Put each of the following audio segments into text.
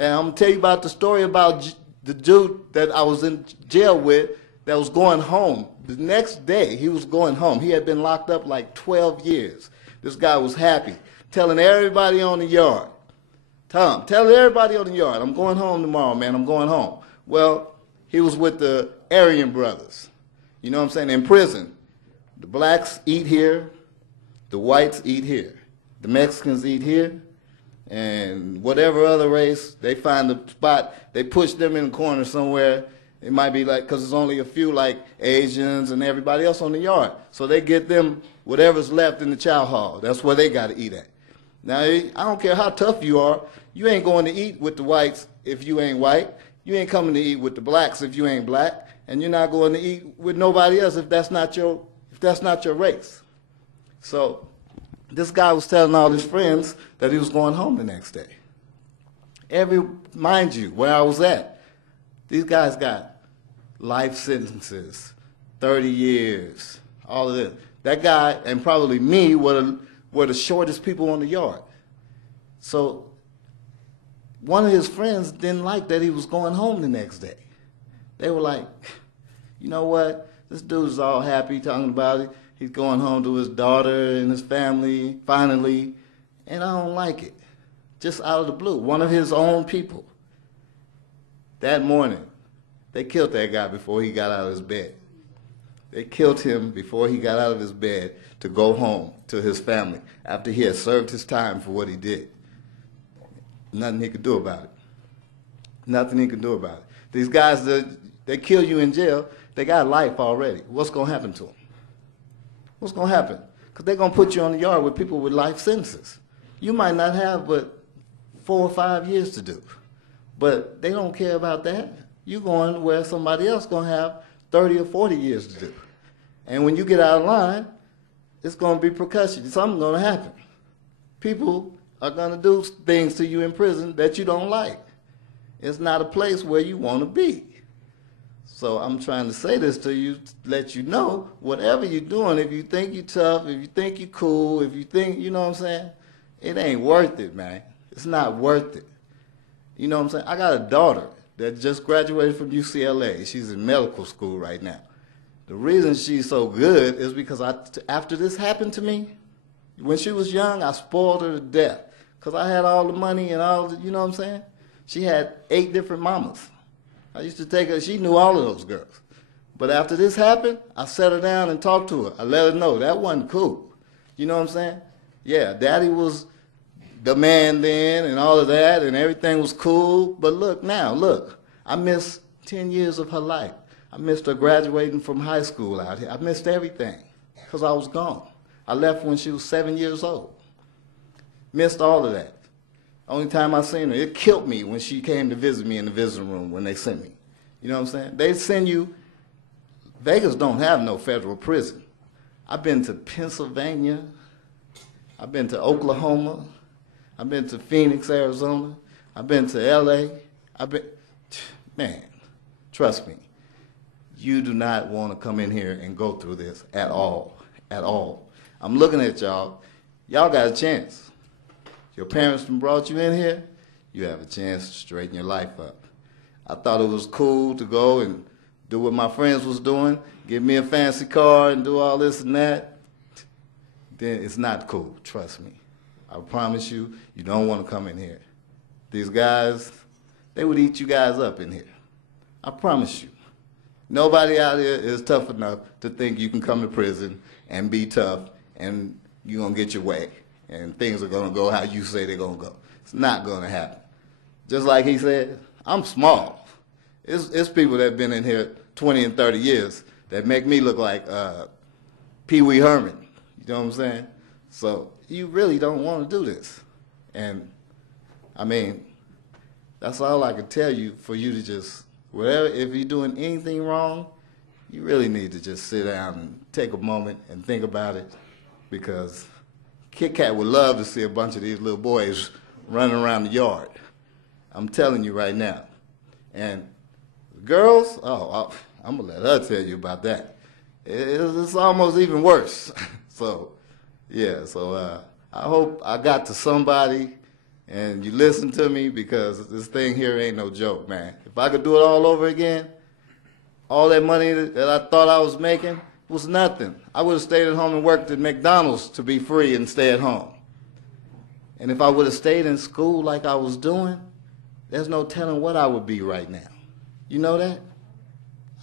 And I'm going to tell you about the story about the dude that I was in jail with that was going home. The next day, he was going home. He had been locked up like 12 years. This guy was happy, telling everybody on the yard, Tom, tell everybody on the yard, I'm going home tomorrow, man, I'm going home. Well, he was with the Aryan brothers, you know what I'm saying, in prison. The blacks eat here, the whites eat here, the Mexicans eat here, and whatever other race, they find a spot, they push them in the corner somewhere. It might be like, because there's only a few like Asians and everybody else on the yard. So they get them whatever's left in the chow hall. That's where they got to eat at. Now, I don't care how tough you are, you ain't going to eat with the whites if you ain't white. You ain't coming to eat with the blacks if you ain't black. And you're not going to eat with nobody else if that's not your race. So this guy was telling all his friends that he was going home the next day. Mind you, where I was at, these guys got life sentences, 30 years, all of this. That guy and probably me were the shortest people on the yard. So one of his friends didn't like that he was going home the next day. They were like, you know what, this dude's all happy talking about it. He's going home to his daughter and his family, finally, and I don't like it. Just out of the blue, one of his own people. That morning, they killed that guy before he got out of his bed. They killed him before he got out of his bed to go home to his family after he had served his time for what he did. Nothing he could do about it. Nothing he could do about it. These guys, they kill you in jail, they got life already. What's going to happen to them? What's going to happen? Because they're going to put you on the yard with people with life sentences. You might not have but 4 or 5 years to do. But they don't care about that. You're going where somebody else going to have 30 or 40 years to do. And when you get out of line, it's going to be percussion. Something's going to happen. People are going to do things to you in prison that you don't like. It's not a place where you want to be. So I'm trying to say this to you, to let you know, whatever you're doing, if you think you're tough, if you think you're cool, if you think, you know what I'm saying, it ain't worth it, man. It's not worth it. You know what I'm saying? I got a daughter that just graduated from UCLA. She's in medical school right now. The reason she's so good is because after this happened to me, when she was young, I spoiled her to death because I had all the money and all the, you know what I'm saying? She had 8 different mamas. I used to take her, she knew all of those girls. But after this happened, I sat her down and talked to her. I let her know that wasn't cool. You know what I'm saying? Yeah, daddy was the man then and all of that and everything was cool. But look now, look, I missed 10 years of her life. I missed her graduating from high school out here. I missed everything because I was gone. I left when she was 7 years old. Missed all of that. Only time I seen her, it killed me when she came to visit me in the visiting room when they sent me. You know what I'm saying? They send you, Vegas don't have no federal prison. I've been to Pennsylvania. I've been to Oklahoma. I've been to Phoenix, Arizona. I've been to LA. Man, trust me, you do not want to come in here and go through this at all, at all. I'm looking at y'all. Y'all got a chance. Your parents brought you in here, you have a chance to straighten your life up. I thought it was cool to go and do what my friends was doing, give me a fancy car and do all this and that. Then it's not cool, trust me. I promise you, you don't want to come in here. These guys, they would eat you guys up in here. I promise you. Nobody out here is tough enough to think you can come to prison and be tough and you're going to get your way. And things are going to go how you say they're going to go. It's not going to happen. Just like he said, I'm small. It's people that have been in here 20 and 30 years that make me look like Pee Wee Herman. You know what I'm saying? So you really don't want to do this. And, I mean, that's all I can tell you for you to just, whatever, if you're doing anything wrong, you really need to just sit down and take a moment and think about it because Kit Kat would love to see a bunch of these little boys running around the yard. I'm telling you right now. And girls, oh, I'm going to let her tell you about that. It's almost even worse. So, yeah, so I hope I got to somebody and you listen to me, because this thing here ain't no joke, man. If I could do it all over again, all that money that I thought I was making was nothing. I would have stayed at home and worked at McDonald's to be free and stay at home. And if I would have stayed in school like I was doing, there's no telling what I would be right now. You know that?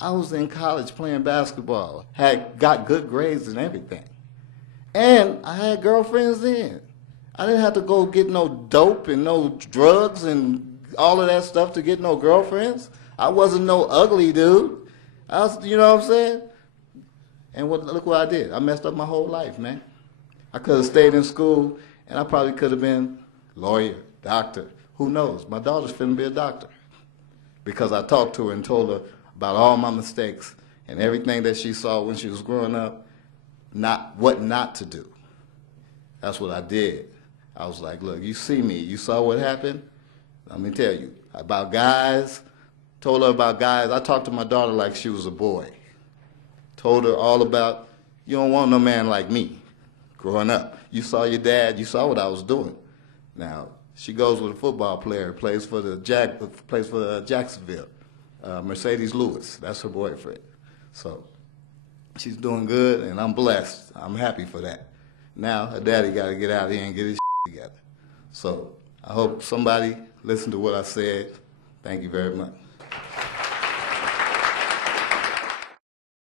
I was in college playing basketball, got good grades and everything. And I had girlfriends then. I didn't have to go get no dope and no drugs and all of that stuff to get no girlfriends. I wasn't no ugly dude. I was, you know what I'm saying? And look what I did. I messed up my whole life, man. I could have stayed in school, and I probably could have been lawyer, doctor. Who knows? My daughter's finna be a doctor, because I talked to her and told her about all my mistakes and everything that she saw when she was growing up, what not to do. That's what I did. I was like, look, you see me. You saw what happened? Let me tell you about guys. Told her about guys. I talked to my daughter like she was a boy. Told her all about, you don't want no man like me growing up. You saw your dad. You saw what I was doing. Now, she goes with a football player, plays for Jacksonville, Mercedes Lewis. That's her boyfriend. So she's doing good, and I'm blessed. I'm happy for that. Now her daddy got to get out here and get his together. So I hope somebody listened to what I said. Thank you very much.